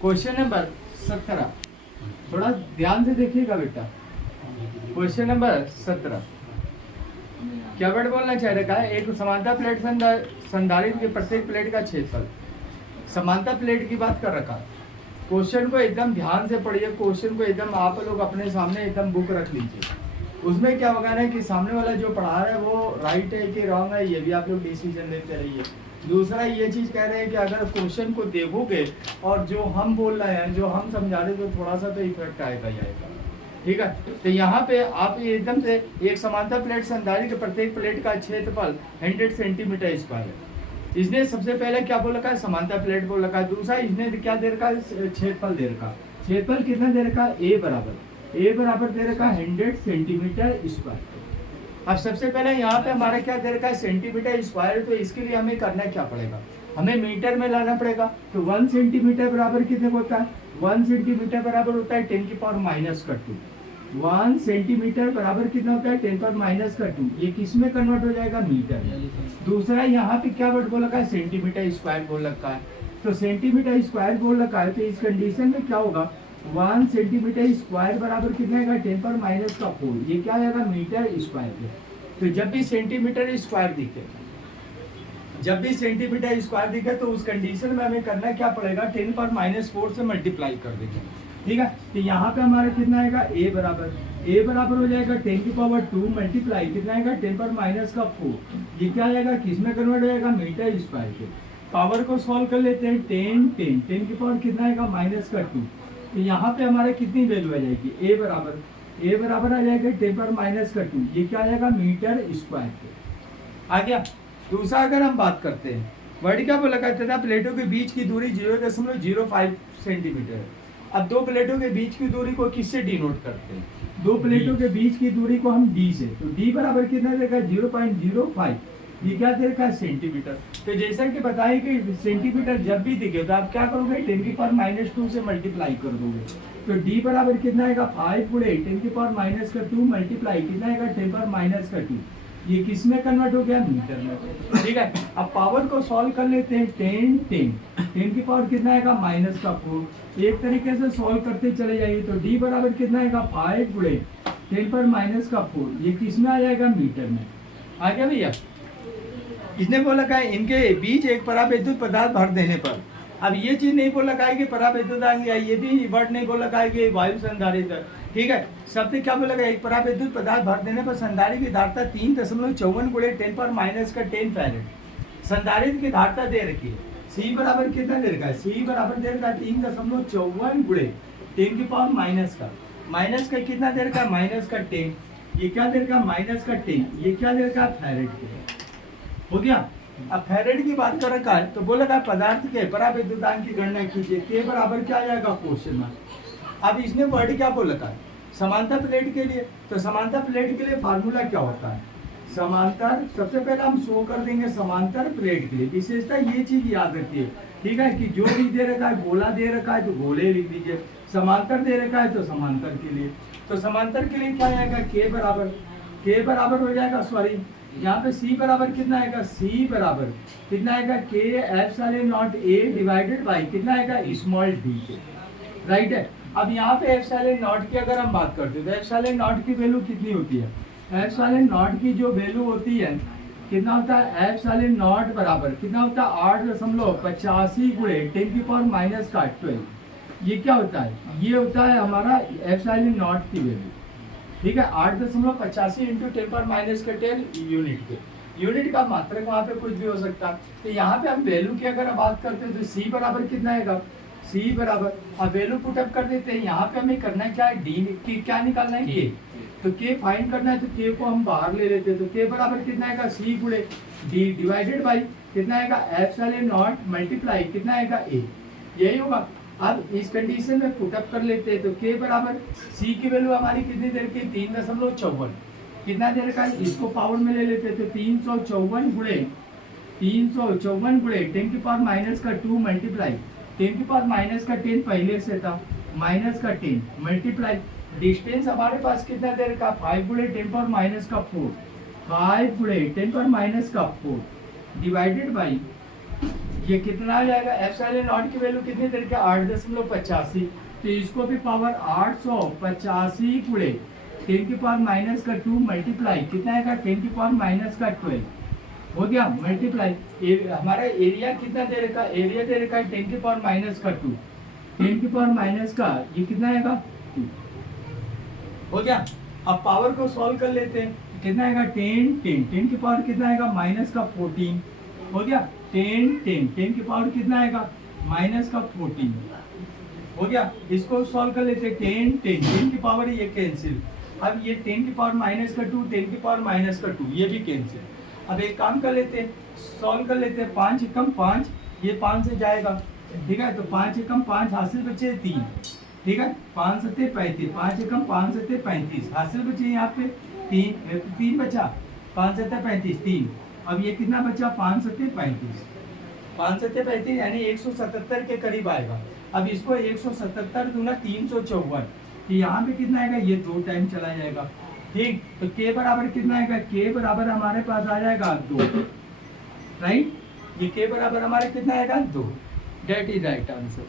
Question number 17, थोड़ा ध्यान से देखिएगा बेटा। क्वेश्चन नंबर 17 क्या वर्ड बोलना चाह रखा है? एक समानता प्लेट संधारित्र के प्रत्येक प्लेट का क्षेत्रफल। समानता प्लेट की बात कर रखा। क्वेश्चन को एकदम ध्यान से पढ़िए, क्वेश्चन को एकदम आप लोग अपने सामने एकदम बुक रख लीजिए। उसमें क्या होगा ना कि सामने वाला जो पढ़ा रहा है वो राइट है कि रॉन्ग है, ये भी आप लोग डिसीजन लेते रहिए। दूसरा ये चीज़ कह रहे हैं कि अगर क्वेश्चन को देखोगे और जो हम बोल रहे हैं, जो हम समझा रहे हैं, तो थोड़ा सा तो इफेक्ट आएगा ही आएगा। ठीक है, तो यहाँ पे आप एकदम से एक समानता प्लेट संधारित्र के प्रत्येक प्लेट का क्षेत्रफल 100 सेंटीमीटर स्क्वायर है। इसने सबसे पहले क्या बोल रखा है? समानता प्लेट बोल रखा है। दूसरा इसने क्या दे रखा है? क्षेत्रफल दे रखा। क्षेत्रफल कितना दे रखा है? ए बराबर दे रखा 100 सेंटीमीटर स्क्वायर। अब सबसे पहले यहाँ पे हमारा क्या दे रखा है? Centimetre square. तो इसके लिए हमें करना क्या पड़ेगा? हमें मीटर में लाना पड़ेगा। तो 1 सेंटीमीटर बराबर कितने होता है? 1 सेंटीमीटर बराबर होता है 10 की पावर माइनस का 2। 1 सेंटीमीटर बराबर कितना होता है? 10 पावर माइनस का 2। ये किस में कन्वर्ट हो जाएगा? मीटर में। दूसरा यहाँ पे क्या वर्ड बोल रखा है? सेंटीमीटर स्क्वायर बोल रखा है। तो सेंटीमीटर स्क्वायर बोल रखा है, तो इस कंडीशन में क्या होगा? 1 सेंटीमीटर स्क्वायर बराबर कितना आएगा? 10 पावर माइनस का 4। ये क्या आएगा? मीटर स्क्वायर है। तो जब भी सेंटीमीटर स्क्वायर दिखे, जब भी सेंटीमीटर स्क्वायर दिखे, तो उस कंडीशन में हमें करना क्या पड़ेगा? 10 पावर माइनस 4 से मल्टीप्लाई कर देंगे। ठीक है, तो यहाँ पे हमारा कितना आएगा? ए बराबर हो जाएगा 10 की पावर 2 मल्टीप्लाई कितना आएगा? 10 पावर माइनस का 4। ये क्या आएगा? किस में कन्वर्ट हो जाएगा? मीटर स्क्वायर के। पावर को सॉल्व कर लेते हैं। 10 की पावर कितना आएगा? माइनस का 2। तो यहाँ पे हमारे कितनी वैल्यू आ जाएगी? ए बराबर आ जाएगा 10 पावर माइनस का 2। ये क्या आ जाएगा? मीटर स्क्वायर के। आ गया। दूसरा अगर हम बात करते हैं, वर्ड क्या बोला करता था? प्लेटों के बीच की दूरी 0.05 सेंटीमीटर है। अब दो प्लेटों के बीच की दूरी को किससे डिनोट करते हैं? दो प्लेटों के बीच की दूरी को हम डी से, तो डी बराबर कितना देगा? 0.05। ये क्या दे रखा है? सेंटीमीटर। तो जैसा कि बताया कि सेंटीमीटर जब भी दिखे तो आप क्या करोगे? 10 की पावर माइनस 2 से मल्टीप्लाई कर दोगे। तो डी बराबर कितना आएगा? 5 गुणे 10 की पावर माइनस का 2 मल्टीप्लाई कितना आएगा? 10 पावर माइनस का 2। ये किस में कन्वर्ट हो गया? मीटर में। ठीक है, अब पावर को सॉल्व कर लेते हैं। 10 की पावर कितना आएगा? माइनस का 4। एक तरीके से सॉल्व करते चले जाइए। तो डी बराबर कितना आएगा? 5 गुणे 10 पावर माइनस का 4। ये किस में आ जाएगा? मीटर में। आ गया भैया? इसने बोला का इनके बीच एक परावैद्युत पदार्थ भर देने पर। अब ये चीज नहीं बोला का कि परावैद्युत, ये भी वर्ड नहीं बोला का कि वायु संधारित्र। ठीक है, सबसे क्या बोला गया? एक परावैद्युत पदार्थ भर देने पर संधारित्र की धारिता 3.54 गुणे 10 पावर माइनस का 10 फैरेड। संधारित्र की धारिता दे रखी है। सी बराबर कितना दे रखा है? सी बराबर दे रखा है 3.54 गुणे 10 की पावर माइनस का कितना दे रखा है? माइनस का 10। ये क्या दे रखा है? माइनस का 10। ये क्या दे रखा है? फैरेड के। हो गया। अब फैरेड की बात कर रखा है, तो बोला था पदार्थ के परावैद्युतांक की गणना कीजिए। के बराबर क्या आ जाएगा? Question mark. अब इसने वर्ड क्या बोला था? समांतर प्लेट के लिए। तो समांतर प्लेट के लिए फार्मूला क्या होता है? समांतर, सबसे पहले हम शो कर देंगे समांतर प्लेट के लिए। विशेषता ये चीज याद रखिए। ठीक है, कि जो भी दे रखा है, गोला दे रखा है तो गोले लिख दीजिए, समांतर दे रखा है तो समांतर के लिए। तो समांतर के लिए क्या आएगा? के बराबर हो जाएगा, सॉरी यहाँ पे सी बराबर कितना आएगा? सी बराबर कितना आएगा? के epsilon not a divided by कितना आएगा? स्मॉल डी के। राइट है। अब यहाँ पे एप्सिलॉन नॉट की अगर हम बात करते हैं तो एप्सिलॉन नॉट की वैल्यू कितनी होती है? एप्सिलॉन नॉट की जो वैल्यू होती है कितना होता है? एप्सिलॉन नॉट बराबर कितना होता है? 8.85 गुणे 10 की पावर माइनस का 12। ये क्या होता है? ये होता है हमारा एप्सिलॉन नॉट की वैल्यू। ठीक है, 8.85 इंटू 10 पावर माइनस का 10 यूनिट के। यूनिट का मात्रक वहाँ पे कुछ भी हो सकता है। तो यहाँ पे हम वैल्यू की अगर बात करते हैं तो सी बराबर कितना आएगा? सी बराबर, अब वैल्यू पुटअप कर देते हैं। यहाँ पे हमें करना क्या है? डी की क्या निकालना है? के। तो के फाइंड करना है, तो के को हम बाहर ले लेते हैं। तो के बराबर कितना आएगा? सी गुणे डी डिवाइडेड बाई कितना आएगा? एप्सिलॉन नॉट मल्टीप्लाई कितना आएगा? ए। यही होगा। अब इस कंडीशन में पुटअप कर लेते हैं। तो के बराबर सी की वैल्यू हमारी कितनी देर की? 3.54 कितना देर का? इसको पावर में ले लेते हैं। तो 354 गुणे 10 की पावर माइनस का 2 मल्टीप्लाई 10 की पावर माइनस का 10 पहले से था, माइनस का 10 मल्टीप्लाई डिस्टेंस हमारे पास कितना देर का? 5 गुणे 10 पावर माइनस का 4 डिवाइडेड बाई ये कितना आ जाएगा, एप्सिलॉन नॉट की वैल्यू कितनी तरीके 8.85, तो इसको भी पावर 885 गुणे 10 की पावर माइनस का 2 मल्टीप्लाई कितना आएगा 10 की पावर माइनस का 12 हो गया मल्टीप्लाई। हमारा एरिया कितना दे रखा है, एरिया दे रखा है 10 की पावर माइनस का 2, 10 की पावर माइनस का ये कितना आएगा 2 हो गया। अब पावर को सॉल्व कर लेते हैं, कितना आएगा 10 10 10 की पावर कितना आएगा माइनस का 14 हो गया 10 10 10 की पावर कितना आएगा माइनस का 14 हो गया। इसको सॉल्व कर लेते हैं 10 10 10 की पावर ये कैंसिल, अब ये 10 की पावर माइनस का 2 10 की पावर माइनस का 2 ये भी कैंसिल। अब एक काम कर लेते हैं, सॉल्व कर लेते हैं, 5 एकम 5 ये 5 से जाएगा ठीक है, तो 5 एकम 5 हासिल बचे 3 ठीक है, 5 सत्ते 35 5 एकम 5 सत्ते 35 हासिल बचे यहाँ पे 3 बचा 5 सत्ते 35 3, अब ये कितना बचा 5 सत्ते 35 5 सत्ते 35 यानी 177 के करीब आएगा। अब इसको 177 दूना 354, तो यहाँ पे कितना आएगा ये 2 टाइम चला जाएगा ठीक, तो k बराबर कितना आएगा, k बराबर हमारे पास आ जाएगा 2 राइट, ये k बराबर हमारे कितना आएगा 2, डेट इज राइट आंसर।